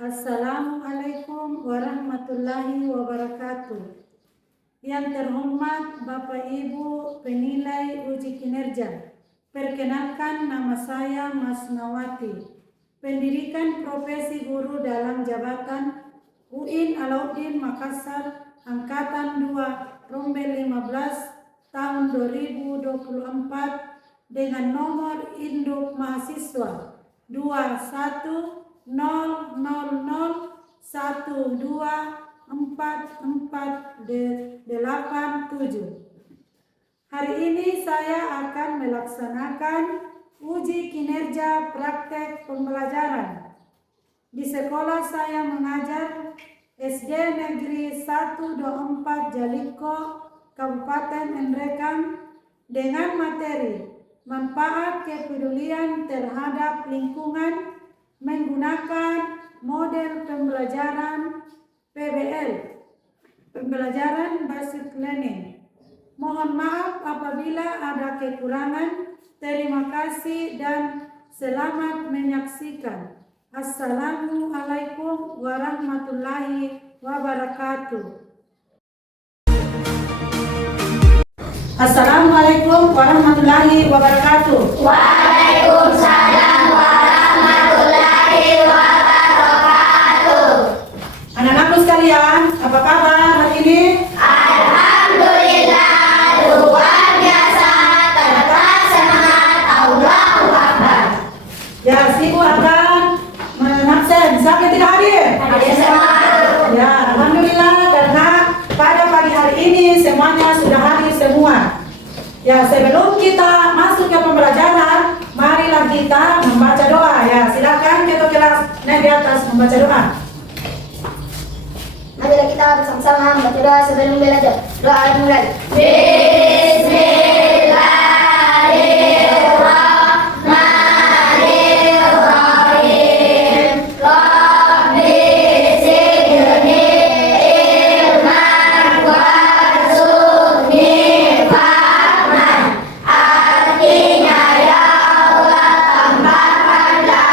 Assalamualaikum warahmatullahi wabarakatuh. Yang terhormat Bapak Ibu penilai uji kinerja, perkenalkan nama saya Mas Nawati, pendidikan profesi guru dalam jabatan UIN Alauddin Makassar, Angkatan 2, Rombel 15, tahun 2024 dengan nomor induk mahasiswa 2100124487. Hari ini saya akan melaksanakan uji kinerja praktek pembelajaran. Di sekolah saya mengajar SD Negeri 124 Jaliko, Kabupaten Nrekang, dengan materi manfaat kepedulian terhadap lingkungan menggunakan model pembelajaran PBL, pembelajaran basic learning. Mohon maaf apabila ada kekurangan. Terima kasih dan selamat menyaksikan. Assalamualaikum warahmatullahi wabarakatuh. Assalamualaikum warahmatullahi wabarakatuh. Waalaikumsalam warahmatullahi wabarakatuh. Anak-anakku sekalian, apa kabar hari ini? Alhamdulillah, luar biasa, tetap semangat, Allahu Akbar. Ya, si ibu akan menabsen. Siapa yang tidak hadir? Hadir semua. Ya, alhamdulillah karena pada pagi hari ini semuanya sudah hadir semua. Ya, sebelum kita masuk ke pembelajaran, marilah kita membaca doa. Ya, silakan kita kelas naik di atas membaca doa. Marilah kita bersama-sama membaca doa sebelum belajar. Doa dimulai. Bismillahirrahmanirrahim. Rabbi zidni ilman warzuqni fahman. Artinya ya Allah, tambahkanlah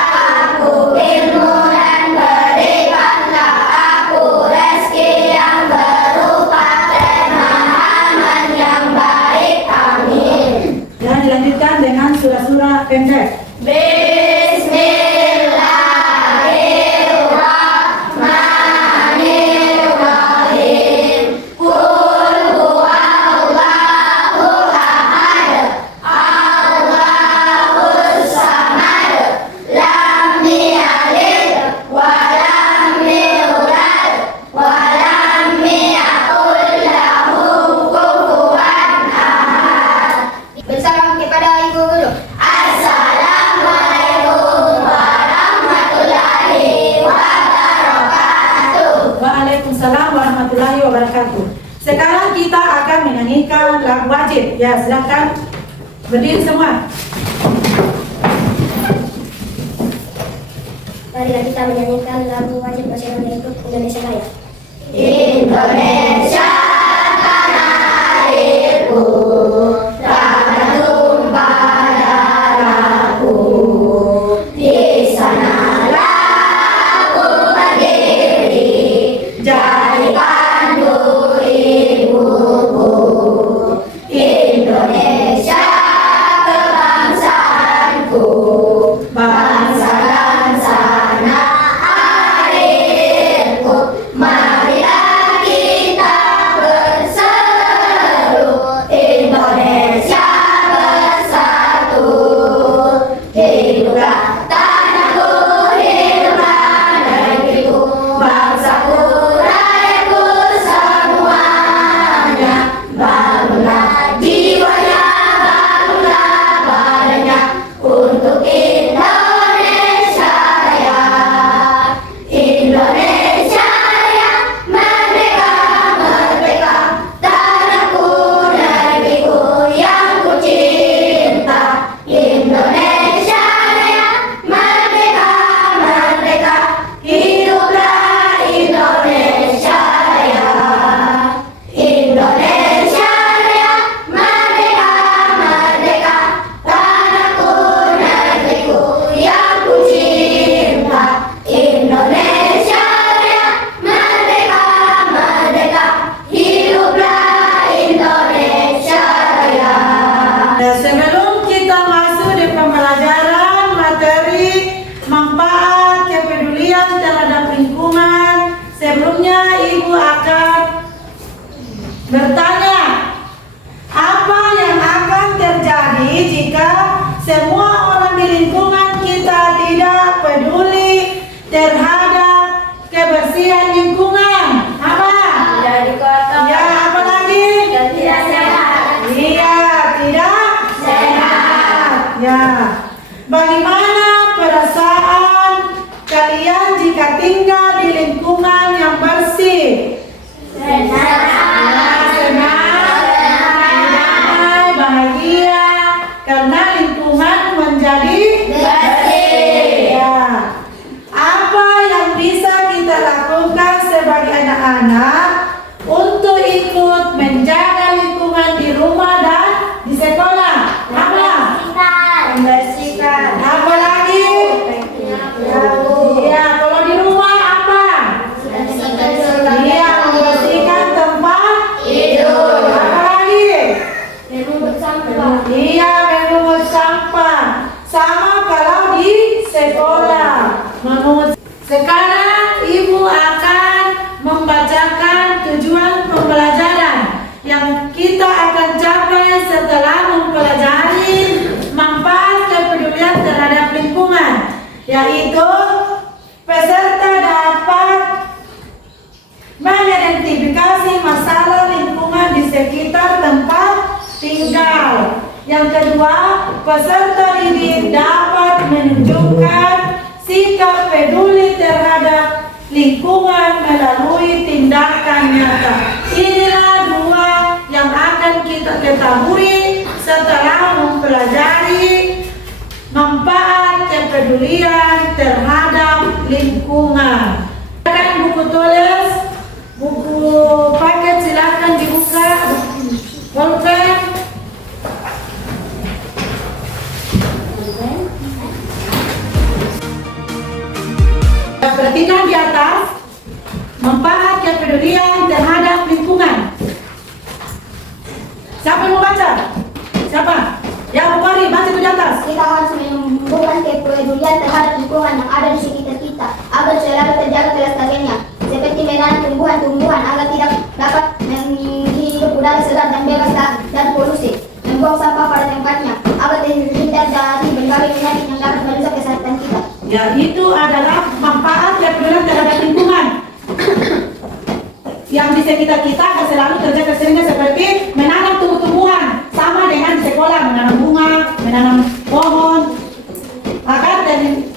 aku ilmu dan berikanlah aku rezeki yang berupa pemahaman yang baik. Amin. Dan dilanjutkan dengan surah-surah pendek. Bismillahirrahmanirrahim. Qul huwallahu ahad, Allahus samad, lam yalid wa lam yulad wa lam yakul lahu kufuwan ahad. Bersalam kepada ibu guru. Assalamualaikum warahmatullahi wabarakatuh. Waalaikumsalam warahmatullahi wabarakatuh. Sekarang kita akan menyanyikan lagu wajib. Ya, silakan berdiri semua. Marilah kita menyanyikan lagu wajib nasional yaitu Indonesia Raya. Indonesia tanah airku, tanah tumpah darahku. Di sanalah aku berdiri, jadi pandu ibuku. Indonesia kebangsaanku, bangsa dan tanah airku. Marilah kita Ya, bagaimana perasaan kalian jika tinggal di lingkungan yang bersih? Senang, damai, bahagia, karena lingkungan menjadi bersih. Ya. Apa yang bisa kita lakukan sebagai anak-anak untuk ikut menjaga lingkungan di rumah dan di sekolah? Apa? Membersihkan. Apa lagi? Iya, kalau di rumah apa? Iya, membersihkan tempat tidur. Apa lagi? Iya, mengungut sampah. Sama kalau di sekolah. Sekarang ibu akan membacakan tujuan pembelajaran yang kita akan capai setelah mempelajari manfaat kepedulian terhadap lingkungan, yaitu peserta dapat mengidentifikasi masalah lingkungan di sekitar tempat tinggal. Yang kedua, peserta didik dapat menunjukkan sikap peduli terhadap lingkungan melalui tindakan nyata. Inilah dua yang akan kita ketahui setelah mempelajari manfaat kepedulian terhadap lingkungan. Silakan buku tulis, buku paket silakan dibuka. Bolpen. Perhatikan di atas manfaat kepedulian terhadap lingkungan. Siapa yang mau baca? Siapa? Ya, Bu Kori, baca itu di atas. Kita harus menumbuhkan kepedulian terhadap lingkungan yang ada di sekitar kita agar selalu terjaga kelestariannya, seperti menanam tumbuhan-tumbuhan agar tidak dapat menghirup udara segar dan bebas dari polusi, membuang sampah pada tempatnya agar terhindar dari berbagai penyakit yang dapat merusak kesehatan kita. Ya, itu adalah manfaat kepedulian terhadap lingkungan yang di sekitar kita agar selalu terjaga sehingga seperti menanam tumbuh-tumbuhan, sama dengan di sekolah menanam bunga, menanam pohon, agar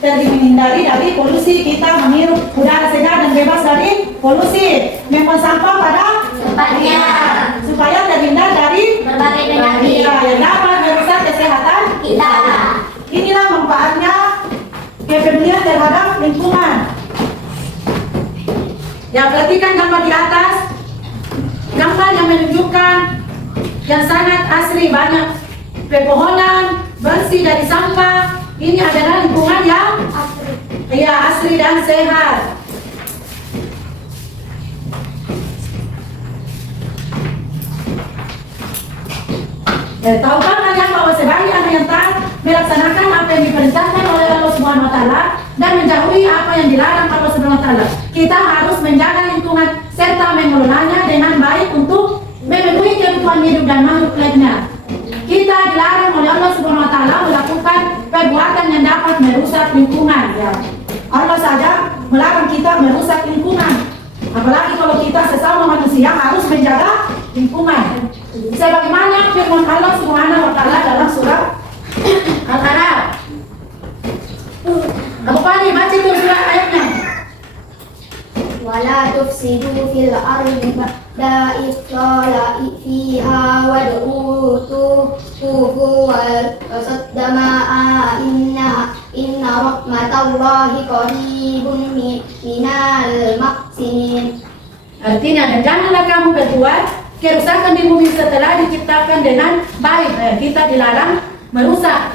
terhindari dari polusi. Kita menghirup udara segar dan bebas dari polusi, membuang sampah pada tempatnya supaya terhindar dari berbagai penyakit yang dapat merusak kesehatan kita. Inilah manfaatnya kepedulian terhadap lingkungan. Ya, perhatikan gambar di atas. Gambar yang menunjukkan yang sangat asri, banyak pepohonan, bersih dari sampah. Ini adalah lingkungan yang asri dan sehat. Ya, tahukah kalian bahwa sebagai anak yang taat melaksanakan apa yang diperintahkan oleh Allah Subhanahu wa taala dan menjauhi apa yang dilarang Allah Subhanahu wa taala. Kita harus menjaga lingkungan serta mengelolanya dengan baik untuk memenuhi kebutuhan hidup dan makhluk lainnya. Kita dilarang oleh Allah Subhanahu wa taala melakukan perbuatan yang dapat merusak lingkungan. Ya. Allah saja melarang kita merusak lingkungan. Apalagi kalau kita sesama manusia harus menjaga lingkungan. Sebagaimana firman Allah Subhanahu wa taala dalam surah Al-A'raf. Abu Fani, baca itu surah ayatnya. Wala tufsidu fil ardi ba'da islahi fiha wad'u tuhu wa saddama'a inna rahmatallahi qaribun minal muhsinin. Artinya, dan janganlah kamu berbuat kerusakan di bumi setelah diciptakan dengan baik. Kita dilarang merusak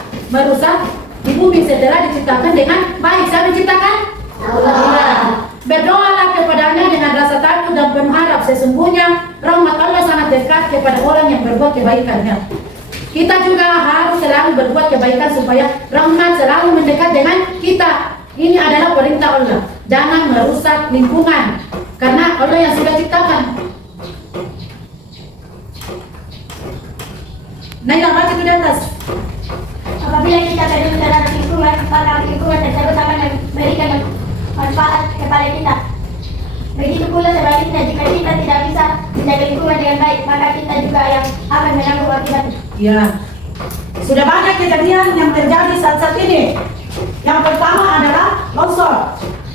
di bumi setelah diciptakan dengan baik. Siapa menciptakan? Allah. Berdoalah kepadanya dengan rasa takut dan berharap, sesungguhnya rahmat Allah sangat dekat kepada orang yang berbuat kebaikannya. Kita juga harus selalu berbuat kebaikan supaya rahmat selalu mendekat dengan kita. Ini adalah perintah Allah. Jangan merusak lingkungan karena Allah yang sudah ciptakan. Nah, yang baca itu di atas. Apabila kita peduli terhadap lingkungan, maka lingkungan tersebut akan memberikan manfaat kepada kita. Begitu pula sebaliknya, jika kita tidak bisa menjaga lingkungan dengan baik, maka kita juga yang akan menanggung akibatnya. Ya. Sudah banyak kejadian yang terjadi saat ini. Yang pertama adalah longsor.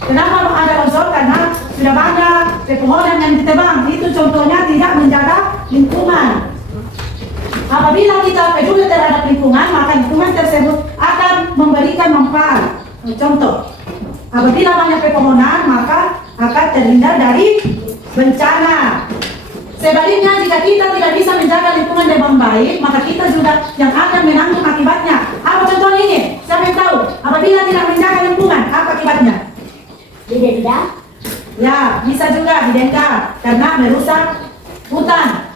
Kenapa ada longsor? Karena sudah banyak pepohonan yang ditebang. Itu contohnya tidak menjaga lingkungan. Apabila kita peduli terhadap lingkungan, maka lingkungan tersebut akan memberikan manfaat. Contoh, apabila banyak pepohonan, maka akan terhindar dari bencana. Sebaliknya, jika kita tidak bisa menjaga lingkungan dengan baik, maka kita juga yang akan menanggung akibatnya. Apa contohnya ini? Siapa yang tahu? Apabila tidak menjaga lingkungan, apa akibatnya? Didenda? Ya, bisa juga didenda karena merusak hutan.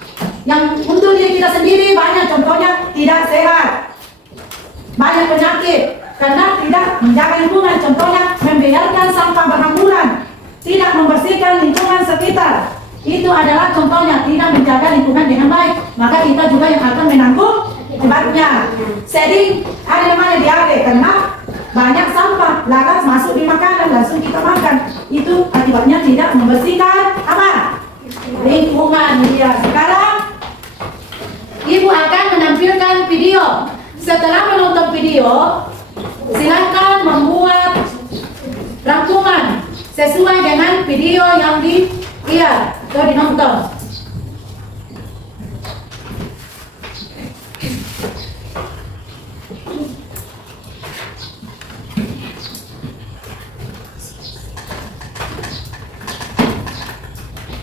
Yang untuk diri kita sendiri banyak contohnya tidak sehat. Banyak penyakit karena tidak menjaga lingkungan. Contohnya membiarkan sampah berhamburan, tidak membersihkan lingkungan sekitar. Itu adalah contohnya tidak menjaga lingkungan dengan baik. Maka kita juga yang akan menanggung akibatnya. Sering ada namanya diare karena banyak sampah laras masuk di makanan langsung kita makan. Itu akibatnya tidak membersihkan apa? Lingkungan. Ya, sekarang Ibu akan menampilkan video. Setelah menonton video, silakan membuat rangkuman sesuai dengan video yang dilihat atau dinonton.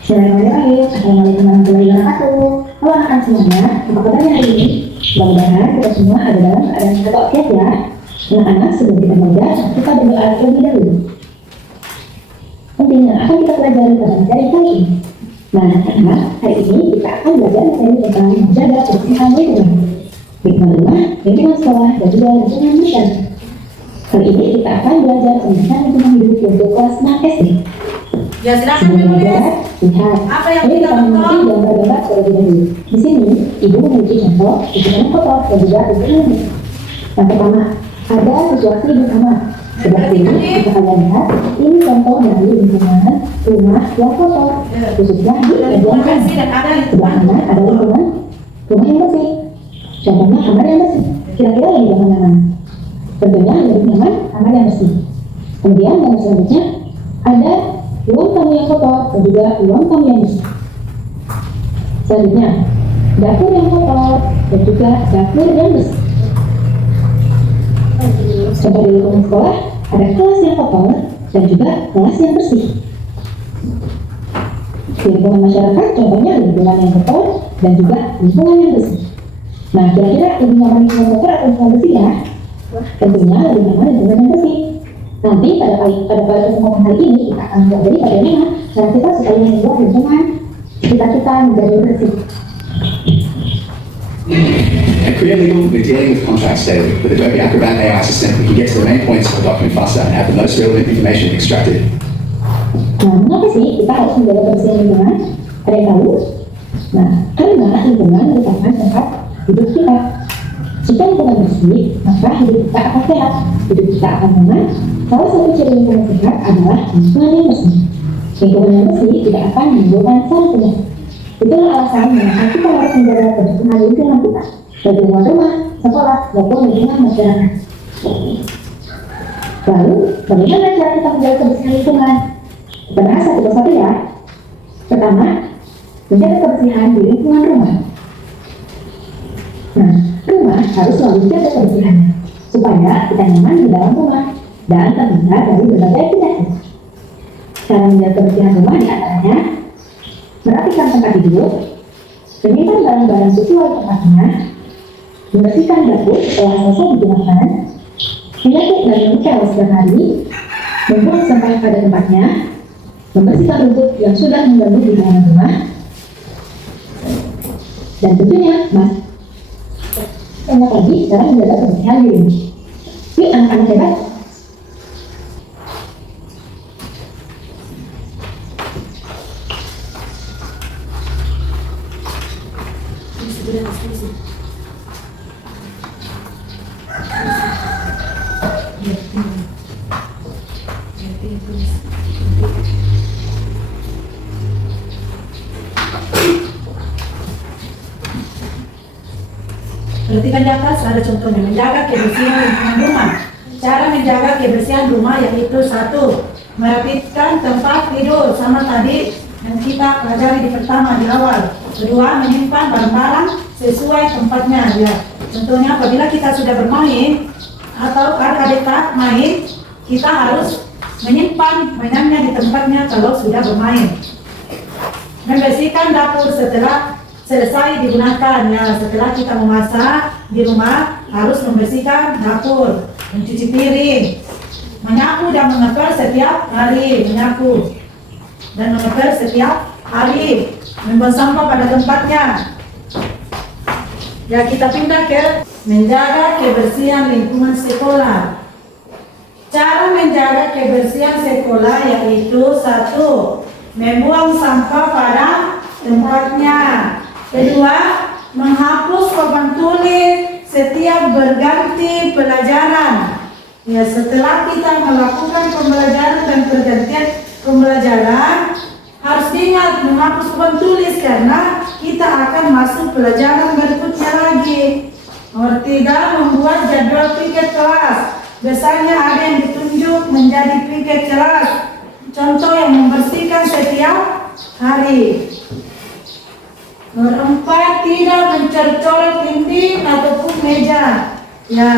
Assalamualaikum warahmatullahi wabarakatuh. Halo anak-anak semuanya, apa kabarnya hari ini? Mudah-mudahan kita semua ada dalam keadaan sehat walafiat ya. Anak-anak, sebelum kita belajar, kita berdoa terlebih dahulu. Pentingnya akan kita pelajari pada materi kali ini. Nah, anak-anak, hari ini kita akan belajar materi tentang menjaga kebersihan lingkungan, lingkungan rumah, lingkungan sekolah, dan juga lingkungan masyarakat. Kali ini kita akan belajar tentang lingkungan hidup untuk kelas 6 SD. Ya, silakan menulis. Lihat, Apa yang ini kita kita memiliki tonton? gambar gambar terlebih dahulu. Di sini, ibu memiliki contoh lingkungan kotor dan juga lingkungan hidup. Yang pertama, ada situasi di kamar. Seperti ini, jika kalian lihat, ini contoh dari lingkungan rumah yang kotor, khususnya di bagian bersih dan kamar. ada Sebelah lingkungan. kanan ada lingkungan rumah yang bersih. Contohnya kamar yang bersih. Kira-kira yang di mana? Tentunya lebih nyaman kamar yang bersih. Kemudian yang selanjutnya ada ruang tamu yang kotor dan juga ruang tamu yang bersih. Selanjutnya, dapur yang kotor dan juga dapur yang bersih. Contoh di lingkungan sekolah, ada kelas yang kotor dan juga kelas yang bersih. Di lingkungan masyarakat, contohnya lingkungan yang kotor dan juga lingkungan yang bersih. Nah, kira-kira lebih nyaman lingkungan kotor atau lingkungan bersih ya? Tentunya lebih nyaman lingkungan yang bersih. Nanti pada kesempatan hari ini kita akan belajar bagaimana cara kita supaya membuat lingkungan sekitar kita menjadi bersih. At Career Legal, we're dealing with contracts daily. With Adobe Acrobat AI Assistant, we can get to the main points of a document faster and have the most relevant information extracted. Nah, mengapa sih kita harus menjaga kebersihan lingkungan? Ada yang tahu? Nah, karena lingkungan merupakan tempat hidup kita. Jika lingkungan bersih, maka hidup kita akan sehat, hidup kita akan nyaman. Salah satu ciri lingkungan sehat adalah lingkungan yang bersih. Lingkungan yang bersih tidak akan menimbulkan salah penyakit. Itulah alasan mengapa kita harus menjaga kebersihan lingkungan kita, baik lingkungan rumah, sekolah, maupun lingkungan masyarakat. Lalu, bagaimana cara kita menjaga kebersihan lingkungan? Kita bahas satu persatu ya. Pertama, menjaga kebersihan di lingkungan rumah. Nah, rumah harus selalu dijaga kebersihannya, supaya kita nyaman di dalam rumah dan terhindar dari berbagai penyakit. Cara menjaga kebersihan rumah diantaranya merapikan tempat tidur, menyimpan barang-barang sesuai tempatnya, membersihkan dapur setelah selesai digunakan, menyapu dan mengepel setiap hari, membuang sampah pada tempatnya, membersihkan rumput yang sudah mengganggu di halaman rumah, dan tentunya banyak lagi cara menjaga kebersihan di rumah. Yuk anak-anak hebat. Perhatikan di atas ada contohnya, menjaga kebersihan lingkungan rumah. Cara menjaga kebersihan rumah yaitu 1. Merapikan tempat tidur sama tadi yang kita pelajari di pertama di awal. 2. Menyimpan barang-barang sesuai tempatnya ya. Contohnya apabila kita sudah bermain atau adik-adik main, kita harus menyimpan mainannya di tempatnya kalau sudah bermain. Membersihkan dapur setelah selesai digunakan ya. Setelah kita memasak di rumah harus membersihkan dapur, mencuci piring, menyapu dan mengepel setiap hari, menyapu dan mengepel setiap hari, membuang sampah pada tempatnya. Ya, kita pindah ke menjaga kebersihan lingkungan sekolah. Cara menjaga kebersihan sekolah yaitu 1. Membuang sampah pada tempatnya. 2. Menghapus papan tulis setiap berganti pelajaran. Ya, setelah kita melakukan pembelajaran dan pergantian pembelajaran, harus diingat menghapus papan tulis karena kita akan masuk pelajaran berikutnya lagi. Nomor 3. Membuat jadwal piket kelas. Biasanya ada yang ditunjuk menjadi piket kelas. Contoh yang membersihkan setiap hari. Nomor 4. Tidak mencoret-coret dinding ataupun meja. Ya,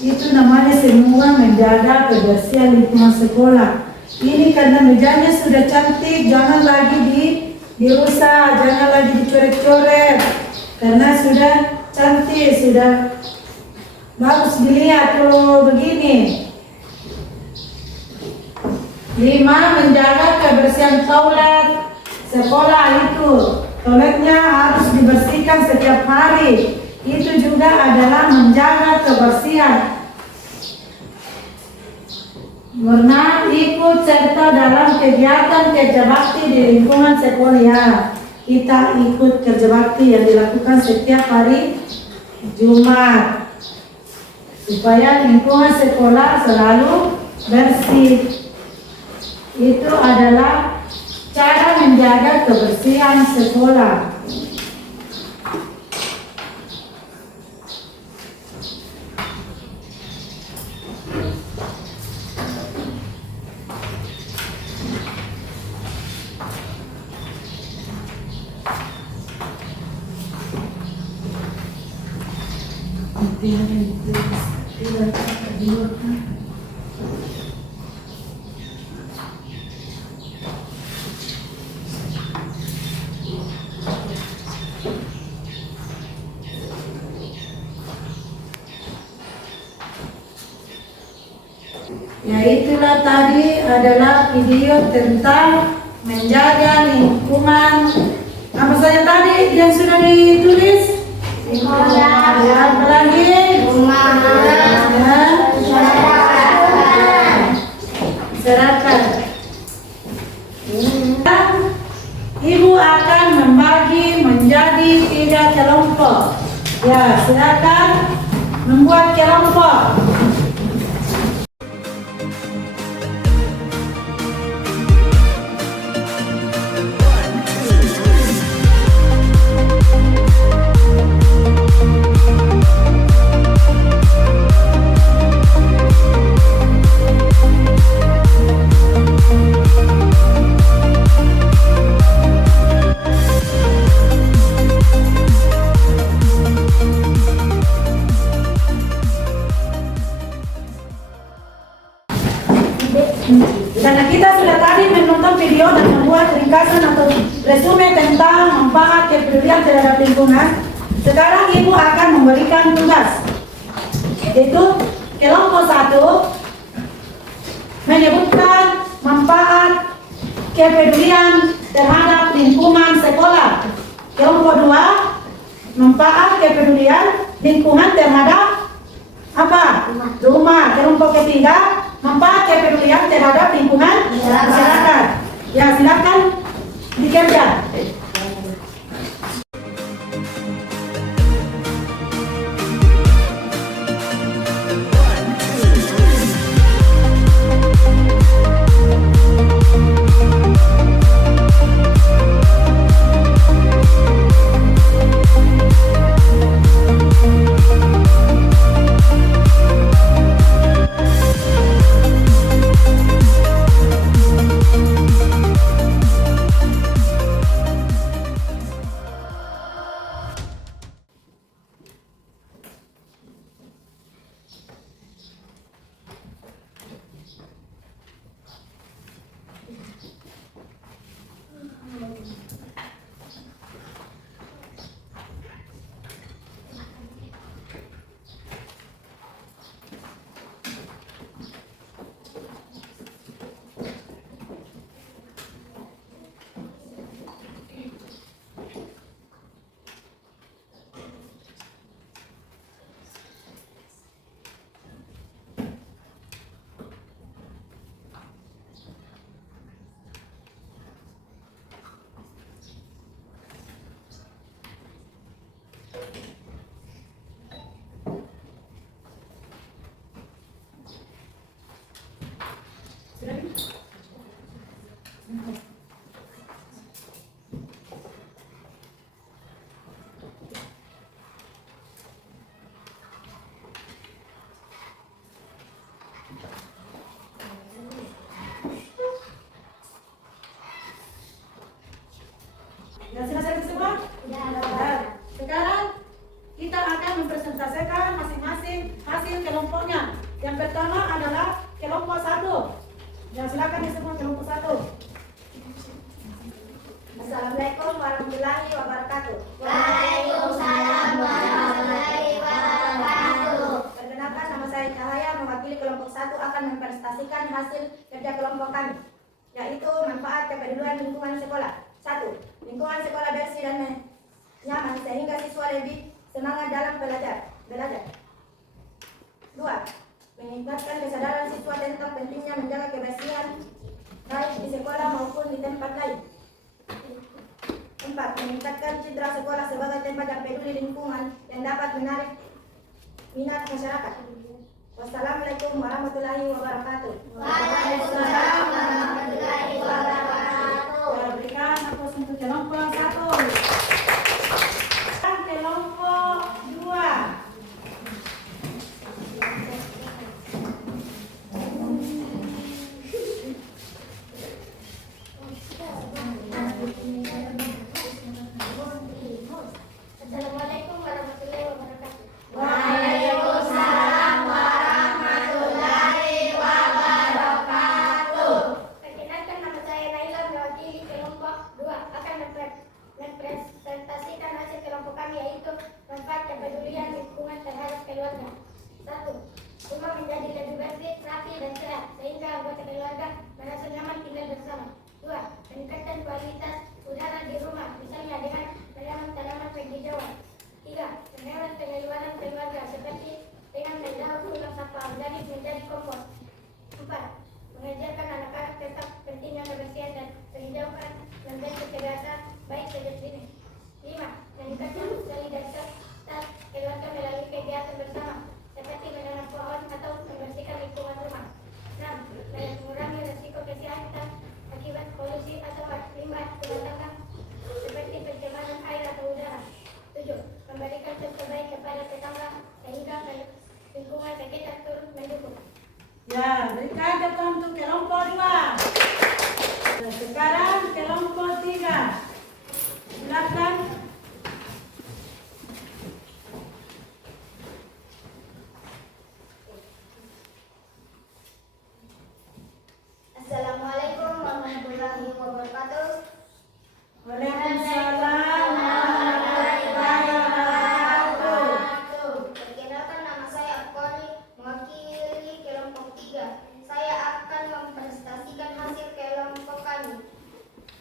itu namanya semua menjaga kebersihan lingkungan sekolah. Ini karena mejanya sudah cantik, jangan lagi dirusak, jangan lagi dicoret-coret. Karena sudah cantik, sudah bagus dilihat kalau begini. 5. Menjaga kebersihan toilet sekolah itu. Toiletnya harus dibersihkan setiap hari. Itu juga adalah menjaga kebersihan. Nomor 6. Ikut serta dalam kegiatan kerja bakti di lingkungan sekolah ya. Kita ikut kerja bakti yang dilakukan setiap hari Jumat supaya lingkungan sekolah selalu bersih. Itu adalah cara menjaga kebersihan sekolah. Ya, itulah tadi adalah video tentang menjaga lingkungan. Apa saja tadi yang sudah ditulis? Sekolah, Ya, apa lagi? rumah, Masyarakat. Ibu akan membagi menjadi 3 kelompok. Ya, silakan membuat kelompok. Karena kita sudah tadi menonton video dan membuat ringkasan atau resume tentang manfaat kepedulian terhadap lingkungan, sekarang Ibu akan memberikan tugas, yaitu kelompok 1 menyebutkan manfaat kepedulian terhadap lingkungan sekolah. Kelompok 2 manfaat kepedulian lingkungan terhadap apa? Rumah. Kelompok ketiga manfaat kepedulian terhadap lingkungan masyarakat. Ya, silakan dikerja. Yang pertama adalah kelompok 1. Ya, silakan disebut kelompok 1. Assalamualaikum warahmatullahi wabarakatuh. Waalaikumsalam warahmatullahi wabarakatuh. Perkenalkan, nama saya Cahaya, mewakili kelompok 1 akan mempresentasikan hasil kerja kelompok kami, yaitu manfaat kepedulian lingkungan sekolah. 1. Lingkungan sekolah bersih dan nyaman sehingga siswa lebih semangat dalam belajar. 2. Meningkatkan kesadaran siswa tentang pentingnya menjaga kebersihan baik di sekolah maupun di tempat lain. 4. Meningkatkan citra sekolah sebagai tempat yang peduli lingkungan yang dapat menarik minat masyarakat. Wassalamualaikum warahmatullahi wabarakatuh. Waalaikumsalam warahmatullahi wabarakatuh. Berikan aplaus untuk kelompok 1. Dan kelompok 2. Assalamualaikum warahmatullahi wabarakatuh. Waalaikumsalam warahmatullahi wabarakatuh. Perkenalkan, nama saya Naila, mewakili kelompok 2 akan mempresentasikan hasil kelompok kami, yaitu manfaat kepedulian lingkungan terhadap keluarga. 1. Rumah menjadi lebih bersih, rapi, dan sehat sehingga anggota keluarga merasa nyaman tinggal bersama. 2. Meningkatkan kualitas udara di rumah, misalnya dengan menanam tanaman penghijauan. 3. Mengelola pengeluaran keluarga seperti dengan mendaur ulang sampah organik menjadi kompos. 4. Mengajarkan anak-anak tentang pentingnya kebersihan dan penghijauan membentuk kebiasaan baik sejak dini. 5. Meningkatkan solidaritas keluarga melalui kegiatan bersama seperti menanam pohon atau membersihkan lingkungan rumah. 6. Mengurangi risiko kesehatan akibat polusi atau limbah rumah tangga seperti pencemaran air atau udara. 7. Memberikan contoh baik kepada tetangga sehingga lingkungan sekitar turut mendukung. Ya, berikan contoh untuk kelompok 2. Sekarang kelompok 3. Silakan. Assalamualaikum warahmatullahi wabarakatuh. Waalaikumsalam warahmatullahi wabarakatuh. Perkenalkan, nama saya Akoni, mewakili kelompok 3. Saya akan mempresentasikan hasil kelompok kami.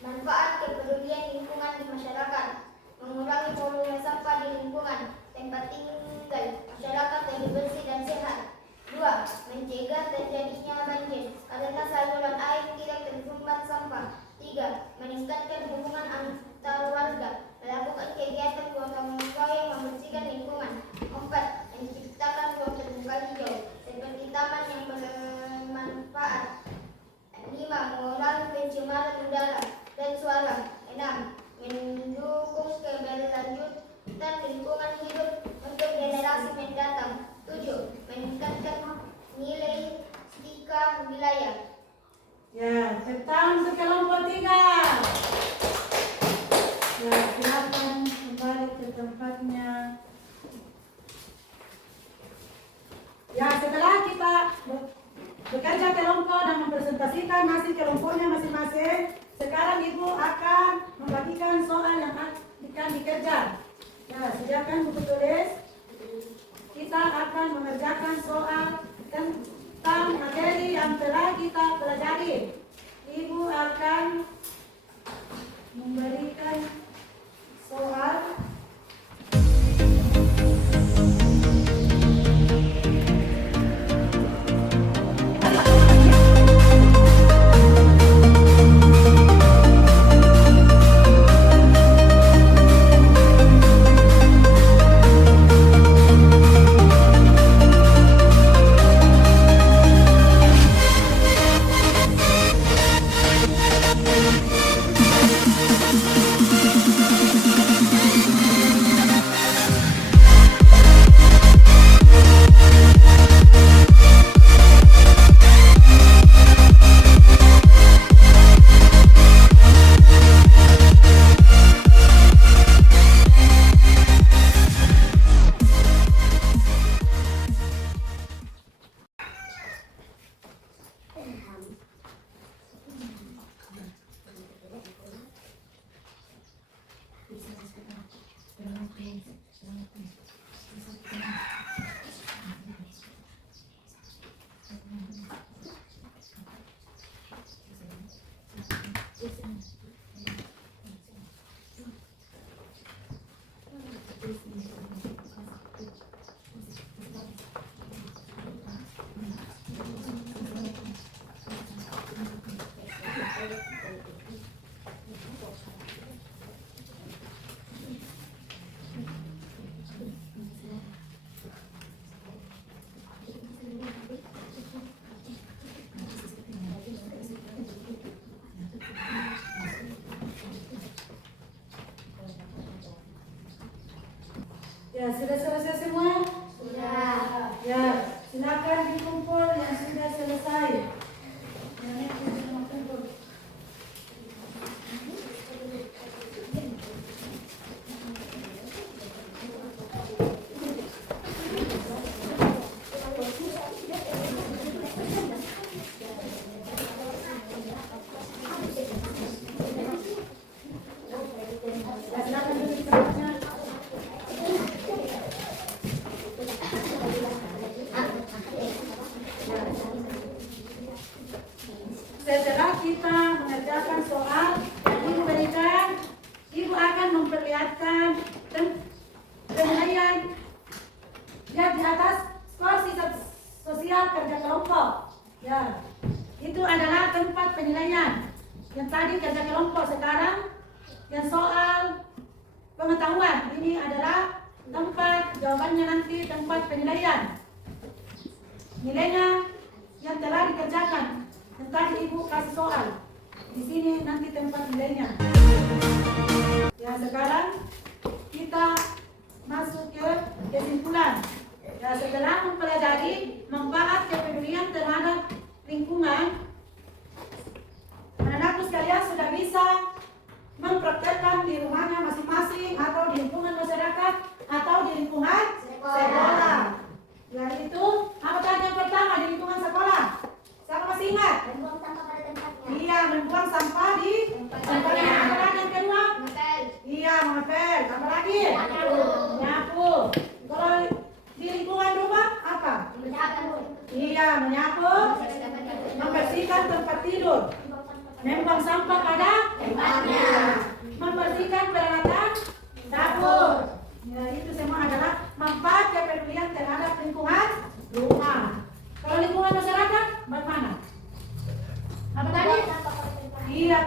Manfaat kepedulian lingkungan di masyarakat. Mengurangi volume sampah di lingkungan, tempat tinggal masyarakat lebih bersih dan sehat. 2. Mencegah terjadinya banjir karena saluran air tidak tersumbat sampah. 3. Meningkatkan hubungan antar warga, melakukan kegiatan gotong royong membersihkan lingkungan. 4. Menciptakan ruang terbuka hijau seperti taman yang bermanfaat. 5. Mengurangi pencemaran udara dan suara. 6. Mendukung keberlanjutan lingkungan hidup untuk generasi mendatang. 7. Meningkatkan nilai etika wilayah. Ya, tentang untuk kelompok 3. Ya, silakan kembali ke tempatnya. Ya, setelah kita bekerja kelompok dan mempresentasikan hasil kelompoknya masing-masing, sekarang Ibu akan membagikan soal yang akan dikerja. Ya, sediakan buku tulis. Kita akan mengerjakan soal tentang materi yang telah kita pelajari. Ibu akan memberikan soal. Ya, sudah selesai semua? Sudah. Ya, silakan dikumpul yang sudah selesai. Setelah kita mengerjakan soal yang Ibu berikan, Ibu akan memperlihatkan penilaian yang di atas skor sosial kerja kelompok. Ya, itu adalah tempat penilaian. Yang tadi kerja kelompok, sekarang yang soal pengetahuan. Ini adalah tempat jawabannya, nanti tempat penilaian. Nilainya yang telah dikerjakan. Yang tadi Ibu kasih soal. Di sini nanti tempat nilainya. Ya, sekarang kita masuk ke kesimpulan. Ya, setelah mempelajari manfaat kepedulian terhadap lingkungan, anak-anakku sekalian sudah bisa mempraktekkan di rumahnya masing-masing atau di lingkungan masyarakat atau di lingkungan sekolah. Yaitu apa tadi yang pertama di lingkungan sekolah? Siapa masih ingat? Membuang sampah pada tempatnya. Iya, membuang sampah di tempatnya. Apa lagi yang kedua? Ngepel. Iya, mengepel. Apa lagi? Menyapu. Kalau di lingkungan rumah apa? Menyapu. Iya, menyapu. Membersihkan tempat tidur. Membuang sampah pada Tempatnya. membersihkan peralatan dapur. Ya, itu semua adalah manfaat kepedulian terhadap lingkungan rumah. Kalau lingkungan masyarakat, bagaimana? Apa tadi? Iya,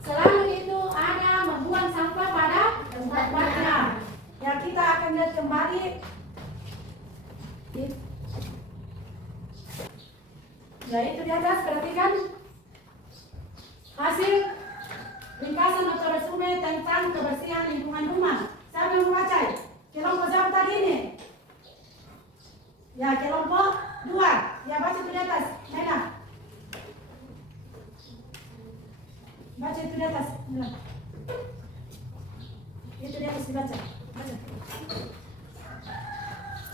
selalu itu ada membuang sampah pada tempatnya. Ya, kita akan lihat kembali. Ya, itu di atas, perhatikan hasil ringkasan atau resume tentang kebersihan lingkungan rumah. Siapa yang membaca? Kelompok siapa tadi ini? Ya, kelompok 2. Ya, baca itu di atas. Nena. Baca itu di atas. Nena. Itu di atas dibaca. Baca.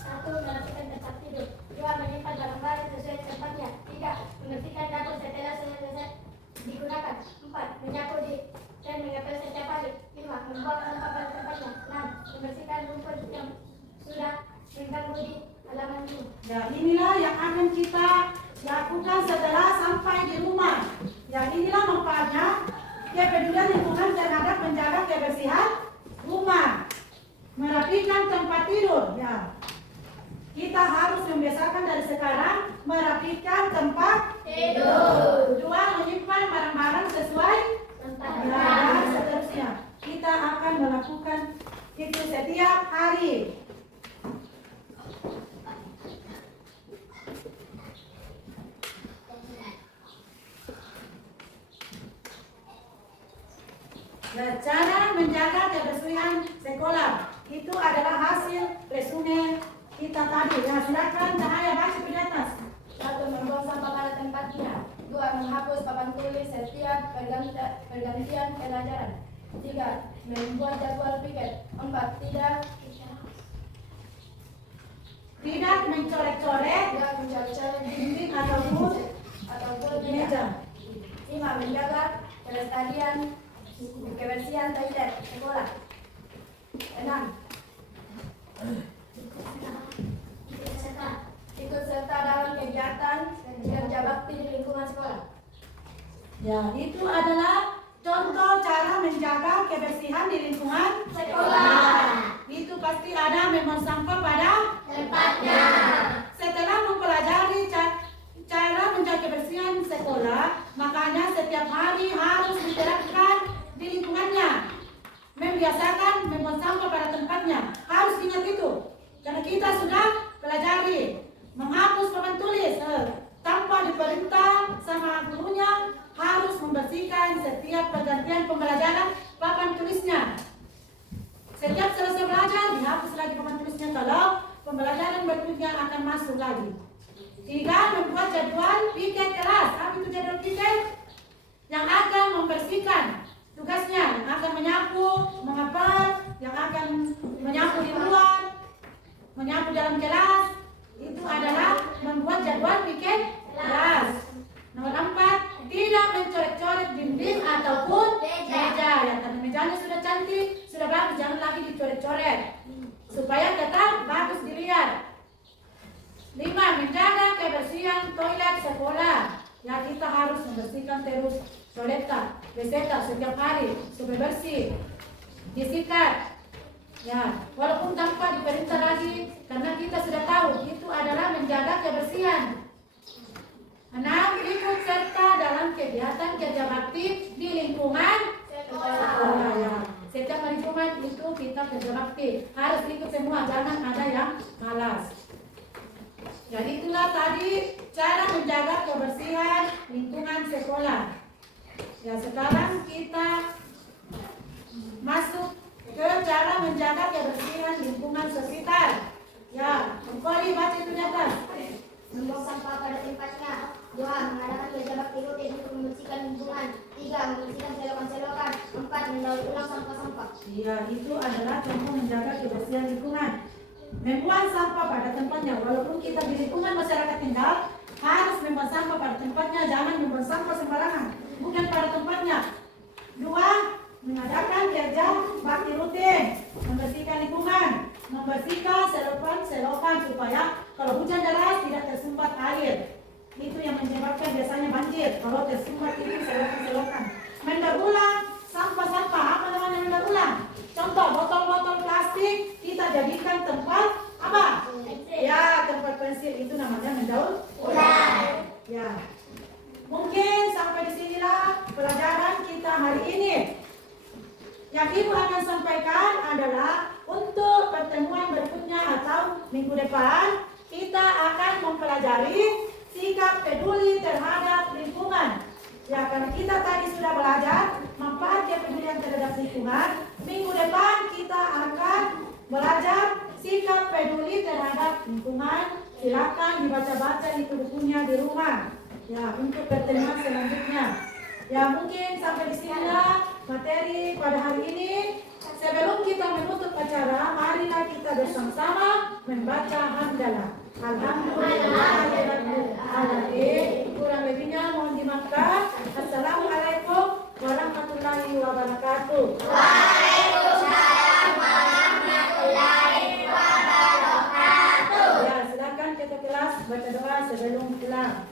1. Merapikan tempat tidur. 2. Menyimpan barang-barang sesuai tempatnya. 3. Membersihkan dapur setelah selesai digunakan. 4. Menyapu dan mengepel setiap hari. 5. Membuang sampah pada tempatnya. 6. Membersihkan rumput yang sudah mengganggu di halaman rumah. Ya, inilah yang akan kita lakukan setelah sampai di rumah. Ya, inilah manfaatnya kepedulian lingkungan terhadap menjaga kebersihan rumah. Merapikan tempat tidur. Ya, kita harus membiasakan dari sekarang merapikan tempat tidur. 2. Menyimpan barang-barang sesuai Tempatnya. dan seterusnya. Kita akan melakukan itu setiap hari. Nah, cara menjaga kebersihan sekolah itu adalah hasil resume kita tadi. Ya, silakan Cahaya baca di atas. 1. Membuang sampah pada tempatnya. 2. Menghapus papan tulis setiap pergantian pelajaran. 3. Membuat jadwal piket. 4. Tidak mencoret-coret 4. Mencoret-coret dinding ataupun meja. 5. Menjaga kelestarian kebersihan toilet sekolah. 6. Ikut serta dalam kegiatan kerja bakti di lingkungan sekolah. Ya, itu adalah contoh cara menjaga kebersihan di lingkungan Sekolah. Itu pasti ada membuang sampah pada Tempatnya. Setelah mempelajari cara menjaga kebersihan sekolah, makanya setiap hari harus diterapkan di lingkungannya. Membiasakan membuang sampah pada tempatnya. Harus ingat itu. Karena kita sudah pelajari menghapus papan tulis tanpa diperintah sama gurunya, harus membersihkan setiap pergantian pembelajaran papan tulisnya. Setiap selesai belajar dihapus lagi papan tulisnya. kali. 3, membuat jadwal piket kelas. Apa itu jadwal piket? Yang akan membersihkan tugasnya, yang akan menyapu, mengapar, yang akan menyapu di luar, menyapu dalam kelas. Itu adalah membuat jadwal piket kelas. Nomor 4, tidak mencoret-coret dinding ataupun meja. Ya, karena mejanya sudah cantik, sudah bagus, jangan lagi dicoret-coret supaya tetap bagus dilihat. 5, menjaga kebersihan toilet sekolah. Ya, kita harus membersihkan terus toilet, beseta setiap hari supaya bersih, disikat. Ya, walaupun tanpa diperintah lagi, karena kita sudah tahu itu adalah menjaga kebersihan. 6, ikut serta dalam kegiatan kerja bakti di lingkungan sekolah. Ya. Setiap hari Jumat itu kita kerja bakti, harus ikut semua, jangan ada yang malas. Jadi itulah tadi cara menjaga kebersihan lingkungan sekolah. Ya, sekarang kita masuk ke cara menjaga kebersihan lingkungan sekitar. Ya, Koli baca itu di atas. Membuang sampah pada tempatnya. 2, mengadakan kerja bakti rutin untuk membersihkan lingkungan. 3, membersihkan selokan-selokan. 4, mendaur ulang sampah-sampah. Iya, itu adalah contoh menjaga kebersihan lingkungan. Membuang sampah pada tempatnya. Walaupun kita di lingkungan masyarakat tinggal, harus membuang sampah pada tempatnya. Jangan membuang sampah sembarangan, bukan pada tempatnya. 2, mengadakan kerja bakti rutin, membersihkan lingkungan, membersihkan selokan supaya kalau hujan deras tidak tersumbat air. Itu yang menyebabkan biasanya banjir kalau tersumbat itu selokan-selokan. Mendaur ulang sampah-sampah. Apa namanya mendaur ulang? Contoh, botol-botol plastik kita jadikan tempat apa? Ya, tempat pensil, itu namanya mendaur ulang. Ya. Mungkin sampai di sinilah pelajaran kita hari ini. Yang Ibu akan sampaikan adalah untuk pertemuan berikutnya atau minggu depan kita akan mempelajari sikap peduli terhadap lingkungan. Ya, karena kita tadi sudah belajar manfaat kepedulian terhadap lingkungan. Minggu depan kita akan belajar sikap peduli terhadap lingkungan. Silakan dibaca-baca itu bukunya di rumah. Ya, untuk pertemuan selanjutnya. Ya, mungkin sampai di sinilah materi pada hari ini. Sebelum kita menutup acara, marilah kita bersama-sama membaca hamdalah. Alhamdulillahirrahmanirrahim. Kurang lebihnya mohon dimaafkan. Assalamualaikum warahmatullahi wabarakatuh. Waalaikumsalam warahmatullahi wabarakatuh. Ya, silakan kita kelas baca doa sebelum pulang.